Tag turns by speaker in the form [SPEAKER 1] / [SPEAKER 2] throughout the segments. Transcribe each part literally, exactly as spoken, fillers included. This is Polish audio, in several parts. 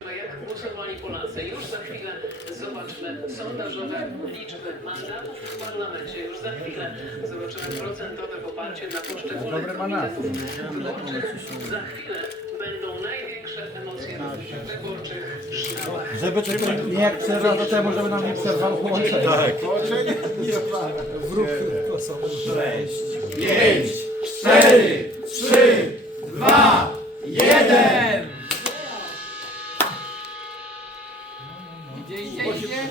[SPEAKER 1] to jak głosowali Polacy. Już za chwilę zobaczmy sondażowe liczby mandatów w parlamencie. Już za chwilę zobaczymy procentowe poparcie dla poszczególnych komitetów wyborczych. Za chwilę będą największe emocje w wyborczych sztabach.
[SPEAKER 2] Żeby tylko nie jak przerwa do temu, żeby nam nie przerwało połączenie.
[SPEAKER 3] Tak.
[SPEAKER 2] Połączenie nie wróg głosowy.
[SPEAKER 3] sześć, pięć, cztery, trzy, dwa, jeden.
[SPEAKER 4] Idzie, idzie, idzie.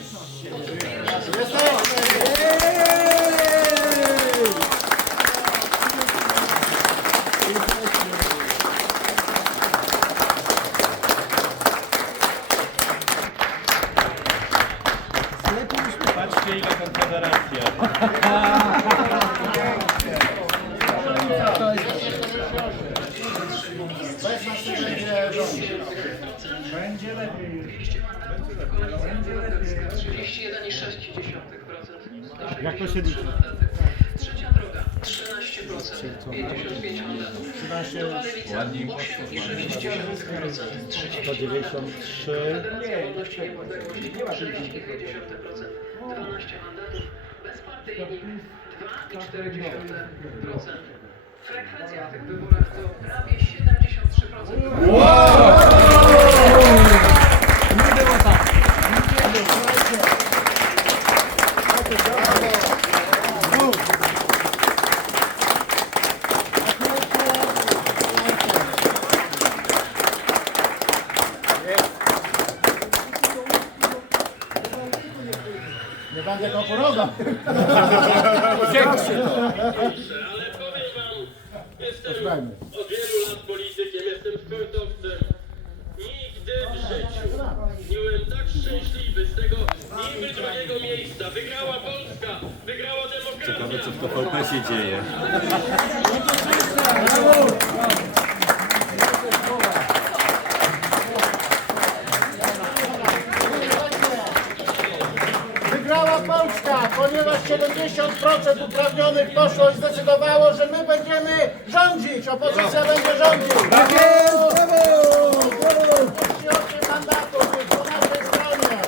[SPEAKER 3] Patrzcie ile konfederacja.
[SPEAKER 2] Będzie lepiej.
[SPEAKER 1] trzydzieści jeden i sześć dziesiątych procent.
[SPEAKER 2] Jak to się liczy?
[SPEAKER 1] Trzecia droga trzynaście procent, pięćdziesiąt pięć mandatów. Nowa Lewica osiem i sześć dziesiątych procent,
[SPEAKER 2] sto dziewięćdziesiąt trzy.
[SPEAKER 1] Federacja Wolności i Niepodległości trzydzieści dwa dziesiąte procent, dwanaście mandatów. Bezpartyjni dwa i cztery dziesiąte procent. Frekwencja w tych wyborach to prawie siedemdziesiąt trzy procent.
[SPEAKER 2] Nie było tak. Nie będę go porobił.
[SPEAKER 5] Ale powiem wam, jestem
[SPEAKER 2] Posłuchajmy.
[SPEAKER 5] od wielu lat politykiem, jestem sportowcem. Nigdy w życiu nie byłem tak szczęśliwy z tego niby drugiego miejsca. Wygrała Polska, wygrała demokracja.
[SPEAKER 3] Ciekawe co w T V P się dzieje.
[SPEAKER 2] Wygrała Polska, ponieważ siedemdziesiąt procent uprawnionych poszło i zdecydowało, że my będziemy rządzić, opozycja będzie rządzić. Tak jest! trzydzieści osiem mandatów jest po naszej stronie.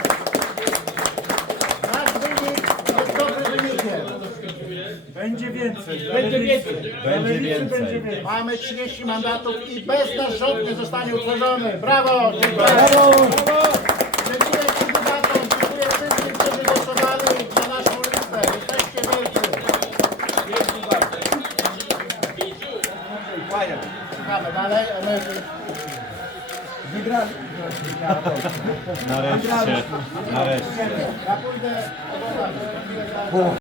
[SPEAKER 2] Nasz wynik jest dobrym wynikiem.
[SPEAKER 6] Będzie więcej.
[SPEAKER 2] Będzie więcej.
[SPEAKER 3] Będzie więcej.
[SPEAKER 2] Mamy trzydzieści mandatów i bez nas rząd nie zostanie utworzony. Brawo! Dziękuję! Brawo! Dziękuję kandydatom, dziękuję wszystkim, którzy głosowali na naszą listę. Jesteście wielcy. Czekamy dalej, a my wygrali.
[SPEAKER 3] Nareszcie. Nareszcie.
[SPEAKER 2] Ja pójdę.